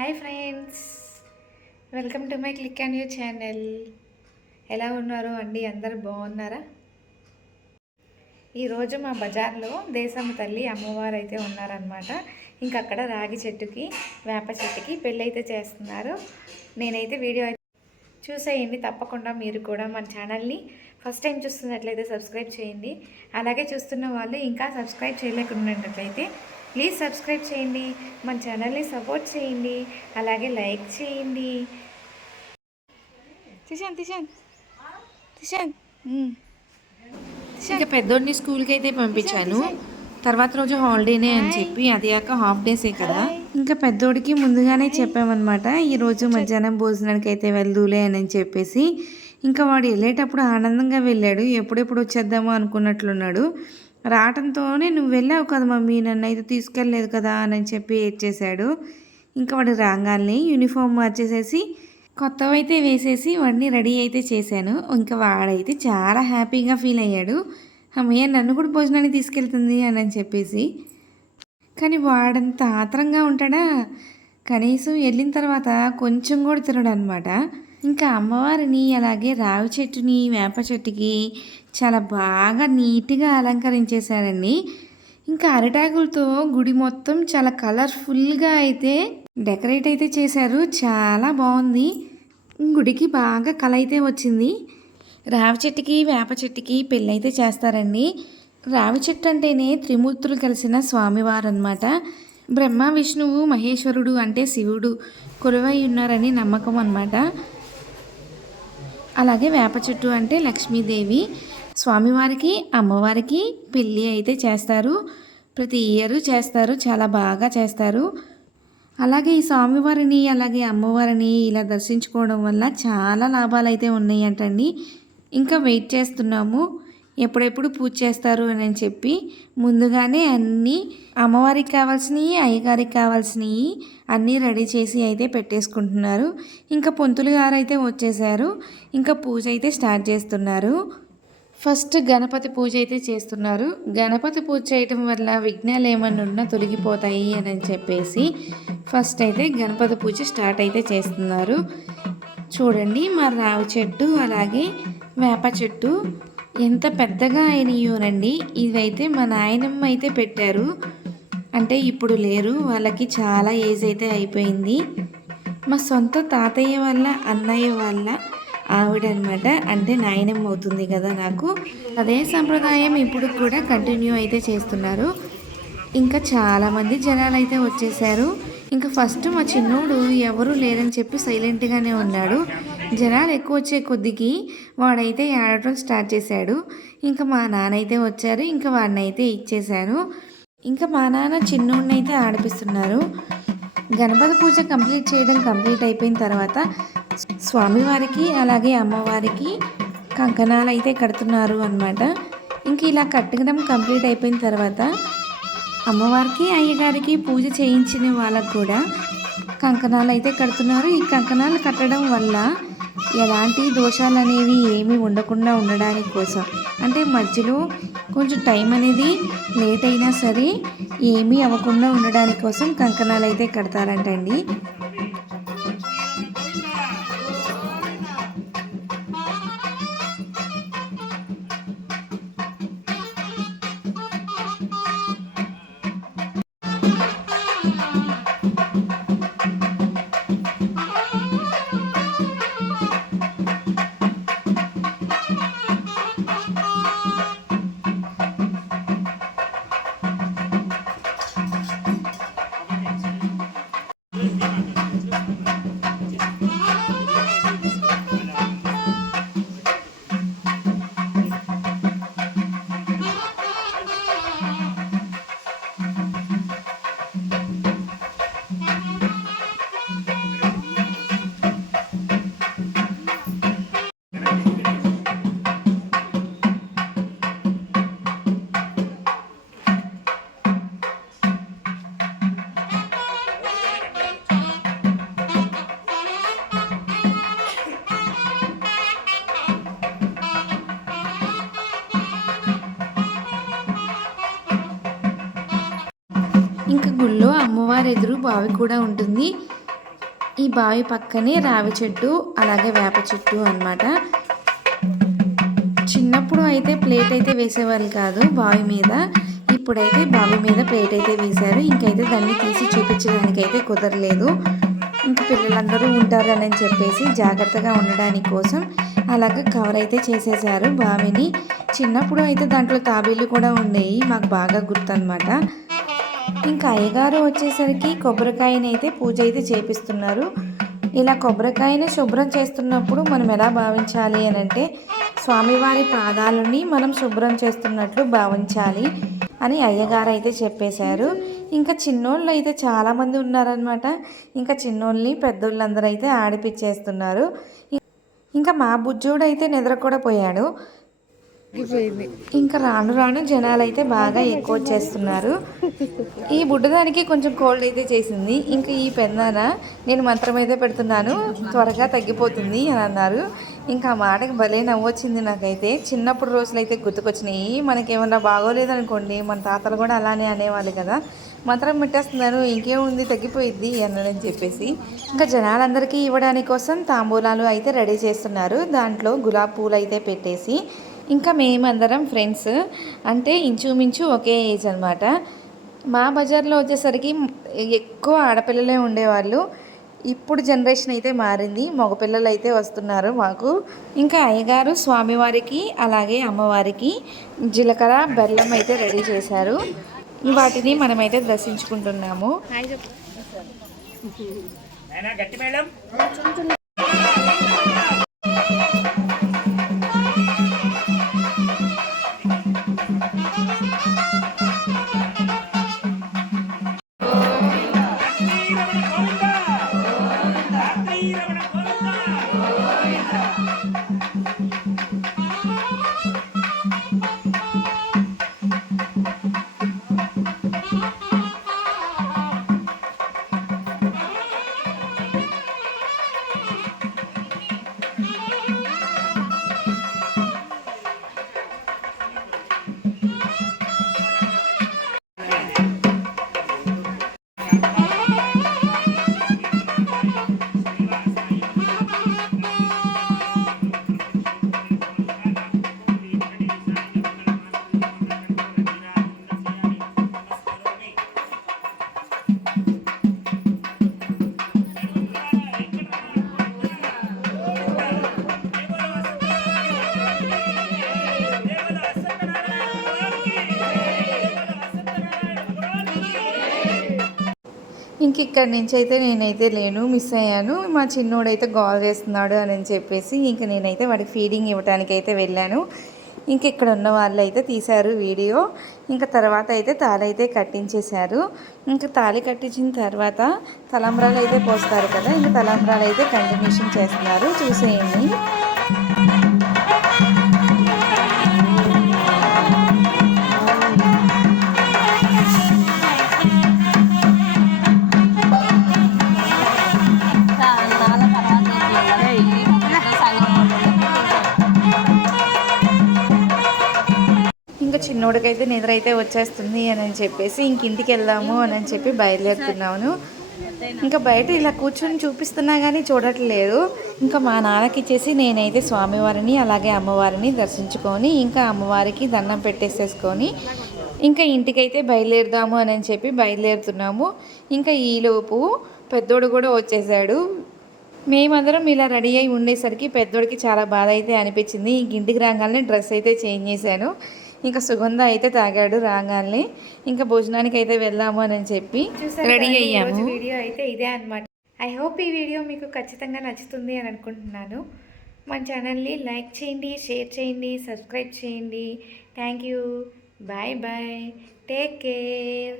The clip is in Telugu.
Hi friends, welcome to my click and you channel. ఎలా ఉన్నారు అండి? అందరు బాగున్నారా? ఈరోజు మా బజార్లో దేశమ్మ తల్లి అమ్మవారు అయితే ఉన్నారనమాట. ఇంకా అక్కడ రాగి చెట్టుకి వేప చెట్టుకి పెళ్ళి అయితే చేస్తున్నారు. నేనైతే వీడియో చూసేయండి తప్పకుండా. మీరు కూడా మన ఛానల్ని ఫస్ట్ టైం చూస్తున్నట్లయితే సబ్స్క్రైబ్ చేయండి. అలాగే చూస్తున్న వాళ్ళు ఇంకా సబ్స్క్రైబ్ చేయలేకున్నట్లయితే ప్లీజ్ సబ్స్క్రైబ్ చేయండి, మన ఛానల్ని సపోర్ట్ చేయండి, అలాగే లైక్ చేయండి. ఇంకా పెద్దోడిని స్కూల్కి అయితే పంపించాను. తర్వాత రోజు హాలిడేనే అని చెప్పి, అది కాక హాఫ్ డేసే కదా. ఇంకా పెద్దోడికి ముందుగానే చెప్పామన్నమాట, ఈరోజు మధ్యాహ్నం భోజనానికి అయితే వెళ్దూలే అని చెప్పేసి. ఇంకా వాడు వెళ్ళేటప్పుడు ఆనందంగా వెళ్ళాడు, ఎప్పుడెప్పుడు వచ్చేద్దామో అనుకున్నట్లున్నాడు. రావటంతోనే నువ్వు వెళ్ళావు కదా మమ్మీ, నన్ను అయితే తీసుకెళ్ళలేదు కదా అని చెప్పి ఏడ్చేశాడు. ఇంకా వాడు రాగానే యూనిఫామ్ మార్చేసేసి కొత్తవైతే వేసేసి వాడిని రెడీ అయితే చేశాను. ఇంకా వాడైతే చాలా హ్యాపీగా ఫీల్ అయ్యాడు, అమ్మయ్య నన్ను కూడా భోజనానికి తీసుకెళ్తుంది అని చెప్పేసి. కానీ వాడంత ఆత్రంగా ఉంటాడా, కనీసం వెళ్ళిన తర్వాత కొంచెం కూడా తినడు అనమాట. ఇంకా అమ్మవారిని అలాగే రావి చెట్టుని వేప చెట్టుకి చాలా బాగా నీట్గా అలంకరించేశారండి. ఇంకా అరిటాకులతో గుడి మొత్తం చాలా కలర్ఫుల్గా అయితే డెకరేట్ అయితే చేశారు, చాలా బాగుంది. గుడికి బాగా కళ అయితే వచ్చింది. రావి చెట్టుకి వేప చెట్టుకి పెళ్ళి అయితే చేస్తారండి. రావి చెట్టు అంటేనే త్రిమూర్తులు కలిసిన స్వామివారు అనమాట. బ్రహ్మ విష్ణువు మహేశ్వరుడు అంటే శివుడు కొలువై ఉన్నారని నమ్మకం అనమాట. అలాగే వేప చెట్టు అంటే లక్ష్మీదేవి. స్వామివారికి అమ్మవారికి పెళ్ళి అయితే చేస్తారు, ప్రతి ఇయర్ చేస్తారు, చాలా బాగా చేస్తారు. అలాగే ఈ స్వామివారిని అలాగే అమ్మవారిని ఇలా దర్శించుకోవడం వల్ల చాలా లాభాలు అయితే ఉన్నాయి అంటండి. ఇంకా వెయిట్ చేస్తున్నాము ఎప్పుడెప్పుడు పూజ చేస్తారు అని చెప్పి. ముందుగానే అన్నీ అమ్మవారికి కావాల్సినవి అయ్యగారికి కావాల్సినవి అన్నీ రెడీ చేసి అయితే పెట్టేసుకుంటున్నారు. ఇంకా పొంతులు గారు అయితే వచ్చేసారు, ఇంకా పూజ అయితే స్టార్ట్ చేస్తున్నారు. ఫస్ట్ గణపతి పూజ అయితే చేస్తున్నారు. గణపతి పూజ చేయటం వల్ల విఘ్నాలు ఏమన్నా ఉన్నా తొలగిపోతాయి అని చెప్పేసి ఫస్ట్ అయితే గణపతి పూజ స్టార్ట్ అయితే చేస్తున్నారు. చూడండి మా రావి చెట్టు అలాగే వేప చెట్టు ఎంత పెద్దగా అయినాయోనండి. ఇవైతే మా నాయనమ్మ అయితే పెట్టారు, అంటే ఇప్పుడు లేరు, వాళ్ళకి చాలా ఏజ్ అయితే అయిపోయింది. మా సొంత తాతయ్య వాళ్ళ అన్నయ్య వాళ్ళ ఆవిడనమాట, అంటే నాయనమ్మ అవుతుంది కదా నాకు. అదే సంప్రదాయం ఇప్పుడు కూడా కంటిన్యూ అయితే చేస్తున్నారు. ఇంకా చాలామంది జనాలు అయితే వచ్చేసారు. ఇంకా ఫస్ట్ మా చిన్నోడు ఎవరు లేరని చెప్పి సైలెంట్గానే ఉన్నాడు. జనాలు ఎక్కువ వచ్చే కొద్దికి వాడైతే ఆడటం స్టార్ట్ చేశాడు. ఇంకా మా నాన్న అయితే వచ్చారు, ఇంకా వాడిని అయితే ఇచ్చేశాను. ఇంకా మా నాన్న చిన్నోడిని అయితే ఆడిపిస్తున్నారు. గణపతి పూజ కంప్లీట్ అయిపోయిన తర్వాత స్వామివారికి అలాగే అమ్మవారికి కంకణాలు అయితే కడుతున్నారు అనమాట. ఇంక ఇలా కట్టడం కంప్లీట్ అయిపోయిన తర్వాత అమ్మవారికి అయ్యగారికి పూజ చేయించిన వాళ్ళకు కూడా కంకణాలు అయితే కడుతున్నారు. ఈ కంకణాలు కట్టడం వల్ల ఎలాంటి దోషాలు అనేవి ఏమీ ఉండకుండా ఉండడానికి కోసం, అంటే మధ్యలో కొంచెం టైం అనేది లేట్ అయినా సరే ఏమీ అవ్వకుండా ఉండడానికి కోసం కంకణాలు అయితే కడతారంటండి. ఇంకా గుళ్ళో అమ్మవారి ఎదురు బావి కూడా ఉంటుంది. ఈ బావి పక్కనే రావి చెట్టు అలాగే వేప చెట్టు అన్నమాట. చిన్నప్పుడు అయితే ప్లేట్ అయితే వేసేవాళ్ళు కాదు బావి మీద, ఇప్పుడైతే బావి మీద ప్లేట్ అయితే వేశారు. ఇంకైతే దాన్ని తీసి చూపించడానికి అయితే కుదరలేదు. ఇంకా పిల్లలందరూ ఉంటారని చెప్పేసి జాగ్రత్తగా ఉండడానికి కోసం అలాగ కవర్ అయితే చేసేసారు బావిని. చిన్నప్పుడు అయితే దాంట్లో తాబేళ్ళు కూడా ఉండేవి, మాకు బాగా గుర్తన్నమాట. ఇంకా అయ్యగారు వచ్చేసరికి కొబ్బరికాయని అయితే పూజ అయితే చేపిస్తున్నారు. ఇలా కొబ్బరికాయని శుభ్రం చేస్తున్నప్పుడు మనం ఎలా భావించాలి అని అంటే, స్వామివారి పాదాలని మనం శుభ్రం చేస్తున్నట్లు భావించాలి అని అయ్యగారు అయితే చెప్పేశారు. ఇంకా చిన్నోళ్ళు అయితే చాలామంది ఉన్నారనమాట. ఇంకా చిన్నోళ్ళని పెద్దోళ్ళందరూ అయితే ఆడిపిచ్చేస్తున్నారు. ఇంకా మా బుజ్జోడు అయితే నిద్ర కూడా పోయాడు. ఇంకా రాను రాను జనాలు అయితే బాగా ఎక్కువ వచ్చేస్తున్నారు. ఈ బుడ్డదానికి కొంచెం కోల్డ్ అయితే చేసింది. ఇంకా ఈ పెద్దన నేను మంత్రం అయితే పెడుతున్నాను త్వరగా తగ్గిపోతుంది అని అన్నారు. ఇంకా ఆ మాటకి భలే నవ్వొచ్చింది నాకైతే. చిన్నప్పుడు రోజులు అయితే గుర్తుకొచ్చినాయి. మనకేమన్నా బాగోలేదనుకోండి, మన తాతలు కూడా అలానే అనేవాళ్ళు కదా, మంత్రం పెట్టేస్తున్నారు ఇంకేముంది తగ్గిపోయిద్ది అని చెప్పేసి. ఇంకా జనాలందరికీ ఇవ్వడానికి కోసం తాంబూలాలు అయితే రెడీ చేస్తున్నారు. దాంట్లో గులాబీ పూలు అయితే పెట్టేసి, ఇంకా మేమందరం ఫ్రెండ్స్, అంటే ఇంచుమించు ఒకే ఏజ్ అనమాట. మా బజార్లో వచ్చేసరికి ఎక్కువ ఆడపిల్లలే ఉండేవాళ్ళు. ఇప్పుడు జనరేషన్ అయితే మారింది, మగపిల్లలు అయితే వస్తున్నారు మాకు. ఇంకా అయ్యగారు స్వామివారికి అలాగే అమ్మవారికి జీలకర్ర బెల్లం అయితే రెడీ చేశారు. వాటిని మనమైతే దర్శించుకుంటున్నాము. ఇంక ఇక్కడి నుంచి అయితే నేనైతే లేను, మిస్ అయ్యాను. మా చిన్నోడైతే గోల్ చేస్తున్నాడు అని చెప్పేసి ఇంక నేనైతే వాడికి ఫీడింగ్ ఇవ్వడానికి అయితే వెళ్ళాను. ఇంక ఇక్కడ ఉన్న వాళ్ళు అయితే తీశారు వీడియో. ఇంకా తర్వాత అయితే తాళి అయితే కట్టించేశారు. ఇంకా తాళి కట్టించిన తర్వాత తలంబ్రాలు అయితే పోస్తారు కదా, ఇంకా తలంబ్రాలు అయితే కంటిన్యూషన్ చేస్తున్నారు, చూసేయండి. ఇంకా చిన్నోడికైతే నిద్ర అయితే వచ్చేస్తుంది అని చెప్పేసి ఇంక ఇంటికి వెళ్దాము అని చెప్పి బయలుదేరుతున్నాను. ఇంకా బయట ఇలా కూర్చొని చూపిస్తున్నా కానీ చూడట్లేదు. ఇంకా మా నాన్నకి ఇచ్చేసి నేనైతే స్వామివారిని అలాగే అమ్మవారిని దర్శించుకొని ఇంకా అమ్మవారికి దండం పెట్టేసేసుకొని ఇంకా ఇంటికైతే బయలుదేరుదాము అని చెప్పి బయలుదేరుతున్నాము. ఇంకా ఈలోపు పెద్దోడు కూడా వచ్చేసాడు. మేమందరం ఇలా రెడీ అయి ఉండేసరికి పెద్దోడికి చాలా బాధ అయితే అనిపించింది. ఇంక ఇంటికి రాగానే డ్రెస్ అయితే చేంజ్ చేశాను. ఇంకా సుగంధ అయితే తాగాడు రాగానే. ఇంకా భోజనానికి అయితే వెళ్దాము అని చెప్పి రెడీ అయ్యాము. వీడియో అయితే ఇదే అనమాట. ఐ హోప్ ఈ వీడియో మీకు ఖచ్చితంగా నచ్చుతుంది అని అనుకుంటున్నాను. మన ఛానల్ని లైక్ చేయండి, షేర్ చేయండి, సబ్స్క్రైబ్ చేయండి. Thank you. Bye bye. Take care.